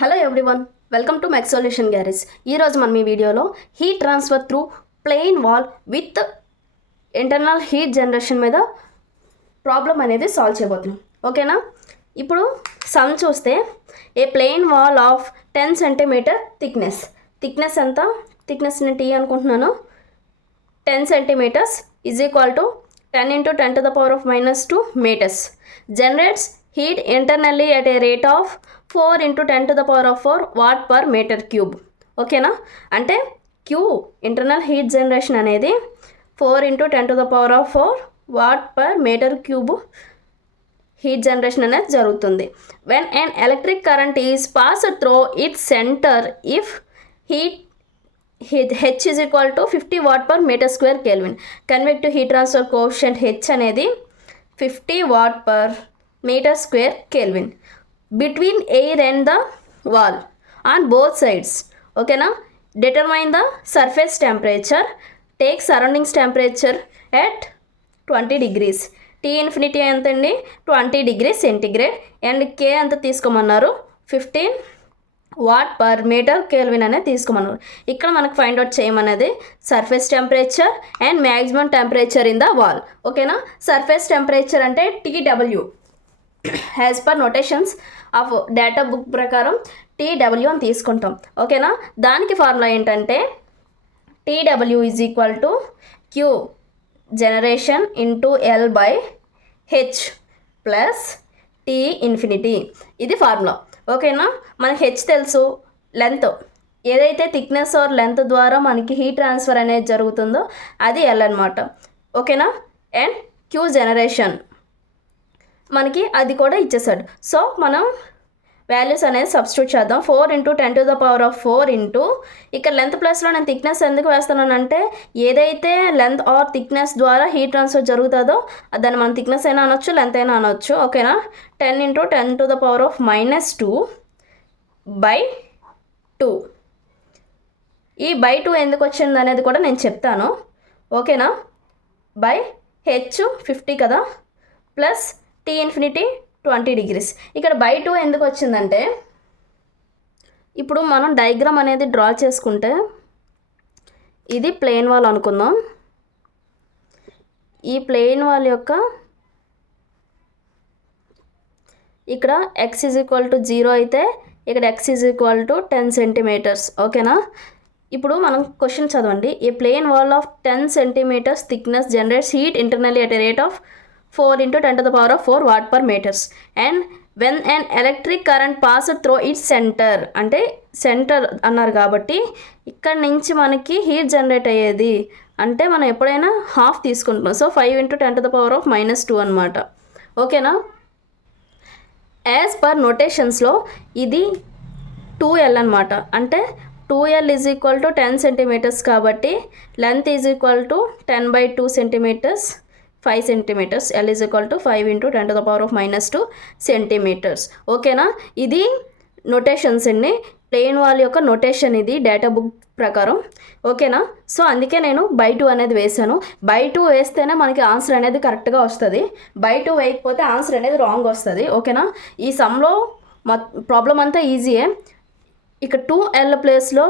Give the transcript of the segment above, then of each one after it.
Hello everyone, welcome to mech solution garage. ఈరోజు మనం ఈ వీడియోలో heat transfer through plane wall with internal heat generation మీద problem అనేది సాల్వ్ చేయబోతున్నాం. ఓకేనా? ఇప్పుడు సమ్ చూస్తే a plane wall of 10 centimeter thickness ఎంత? థిక్నెస్ నేను టీ అనుకుంటున్నాను. 10 centimeters is equal to 10 into 10 to the power of minus 2 meters. Generates heat internally at a rate of 4 into 10 to the power of 4 watt per meter cube. ఓకేనా? అంటే Q internal heat generation అనేది 4 into 10 to the power of 4 watt per meter cube heat generation అనేది జరుగుతుంది. When an electric current is passed through its center, if H is equal to 50 watt per meter square Kelvin. Convective heat transfer coefficient H అనేది 50 watt per meter square Kelvin between air and the wall on both sides. ఓకేనా? Determine the surface temperature. Take surroundings temperature at 20 degrees. T infinity ఎంత అండి? 20 degrees centigrade. And K ఎంత తీసుకోమన్నారు? 15 watt per meter kelvin అనేది తీసుకోమన్నారు. ఇక్కడ మనకు find out చేయమనేది surface temperature and maximum temperature in the wall. ఓకేనా? సర్ఫేస్ టెంపరేచర్ అంటే TW as per notations of data book ప్రకారం TW అని తీసుకుంటాం. ఓకేనా? దానికి ఫార్ములా ఏంటంటే TW is equal to Q generation into L by H plus T infinity. ఇది formula. ఓకేనా? మనకి హెచ్ తెలుసు, లెంత్ ఏదైతే థిక్నెస్ ఆర్ లెంత్ ద్వారా మనకి హీట్ ట్రాన్స్ఫర్ అనేది జరుగుతుందో అది ఎల్ అనమాట. ఓకేనా? అండ్ క్యూ జనరేషన్ మనకి అది కూడా ఇచ్చేసాడు. సో మనం వాల్యూస్ అనేది సబ్స్టిట్యూట్ చేద్దాం. 4 into 10 to the power of 4 into ఇక్కడ లెంత్ ప్లస్లో నేను థిక్నెస్ ఎందుకు వేస్తున్నానంటే ఏదైతే లెంత్ ఆర్ థిక్నెస్ ద్వారా హీట్ ట్రాన్స్ఫర్ జరుగుతుందో దాన్ని మనం థిక్నెస్ అయినా అనొచ్చు, లెంత్ అయినా అనొచ్చు. ఓకేనా? 10 into 10 to the power of minus 2 by 2. ఈ బై 2 ఎందుకు వచ్చింది అనేది కూడా నేను చెప్తాను. ఓకేనా? బై హెచ్ 50 కదా, ప్లస్ టీ ఇన్ఫినిటీ 20 degrees. ఇక్కడ బై 2 ఎందుకు వచ్చిందంటే ఇప్పుడు మనం డయాగ్రామ్ అనేది డ్రా చేసుకుంటే ఇది ప్లెయిన్ వాల్ అనుకుందాం. ఈ ప్లెయిన్ వాల్ యొక్క ఇక్కడ x ఈజ్ ఈక్వల్ టు 0 అయితే ఇక్కడ x is equal to 10 centimeters. ఓకేనా? ఇప్పుడు మనం క్వశ్చన్ చదవండి. A plane wall of 10 centimeters thickness generates heat internally at a rate of 4 into 10 to the power of 4 watt per meters. And when an electric current passed through its center, అంటే centre అన్నారు కాబట్టి ఇక్కడ నుంచి మనకి heat generate అయ్యేది అంటే మనం ఎప్పుడైనా హాఫ్ తీసుకుంటున్నాం. So 5 into 10 to the power of minus 2 అనమాట. ఓకేనా? యాజ్ పర్ నోటేషన్స్లో ఇది 2L అనమాట. అంటే 2L is equal to 10 centimeters కాబట్టి length is equal to 10 by 2 centimeters 5 centimeters. L is equal to 5 into 10 to the power of minus 2 centimeters. ఓకేనా? ఇది notations అండి. Plane wall యొక్క నోటేషన్ ఇది డేటా బుక్ ప్రకారం. ఓకేనా? సో అందుకే నేను బై 2 అనేది వేసాను. బై 2 వేస్తేనే మనకి ఆన్సర్ అనేది కరెక్ట్గా వస్తుంది. బై 2 వేయకపోతే ఆన్సర్ అనేది రాంగ్ వస్తుంది. ఓకేనా? ఈ సమ్లో ప్రాబ్లం అంతా ఈజీయే. ఇక్కడ 2L ప్లేస్లో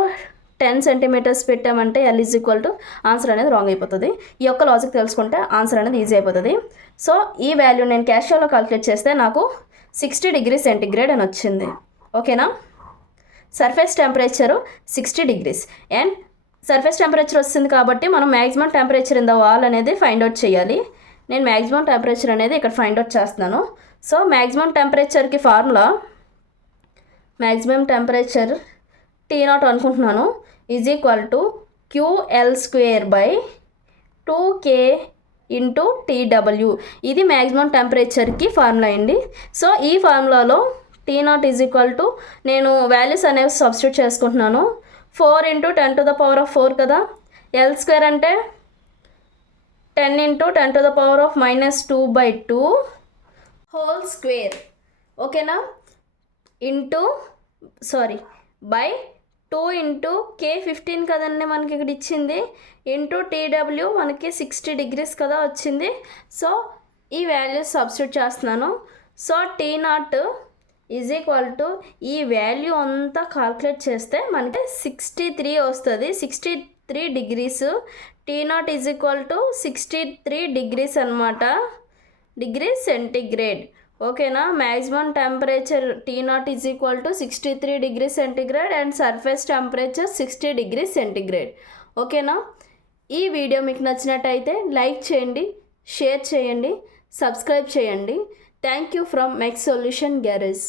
10 సెంటీమీటర్స్ పెట్టామంటే L is equal to answer అనేది రాంగ్ అయిపోతుంది. ఈ యొక్క లాజిక్ తెలుసుకుంటే ఆన్సర్ అనేది ఈజీ అయిపోతుంది. సో ఈ వాల్యూ నేను క్యాషియోలో క్యాలిక్యులేట్ చేస్తే నాకు 60 degrees సెంటిగ్రేడ్ అని వచ్చింది. ఓకేనా? Surface temperature 60 degrees and surface temperature వస్తుంది కాబట్టి మనం maximum temperature in the wall అనేది ఫైండ్ అవుట్ చేయాలి. నేను మ్యాక్సిమం టెంపరేచర్ అనేది ఇక్కడ ఫైండ్ అవుట్ చేస్తున్నాను. సో మ్యాక్సిమం టెంపరేచర్కి ఫార్ములా మ్యాక్సిమం టెంపరేచర్ T0 అనుకుంటున్నాను is equal to QL square by 2K into TW. ఇది మ్యాక్సిమం టెంపరేచర్కి ఫార్ములా అండి. సో ఈ ఫార్ములాలో T0 ఈజ్ ఈక్వల్ టు నేను వాల్యూస్ అనేవి సబ్స్టిట్యూట్ చేసుకుంటున్నాను. 4 into 10 to the power of 4 కదా, L స్క్వేర్ అంటే 10 into 10 to the power of minus 2 by 2 whole square. ఓకేనా? ఇంటూ బై 2 into K 15 కదండి మనకి ఇక్కడ ఇచ్చింది, ఇంటూ TW మనకి 60 degrees కదా వచ్చింది. సో ఈ వాల్యూస్ సబ్స్టిట్యూట్ చేస్తున్నాను. So T0 is equal to ఈ వాల్యూ అంతా కాల్కులేట్ చేస్తే మనకి 63 వస్తుంది. 63 degrees. T0 is equal to 63 degrees అనమాట, డిగ్రీ సెంటిగ్రేడ్. ఓకేనా. Maximum temperature T0 is equal to 63 degree centigrade and surface temperature 60 degree centigrade. ఓకేనా. ఈ వీడియో మీకు నచ్చినట్టయితే లైక్ చేయండి, షేర్ చేయండి, సబ్స్క్రైబ్ చేయండి. Thank you from mech.solutions.garage.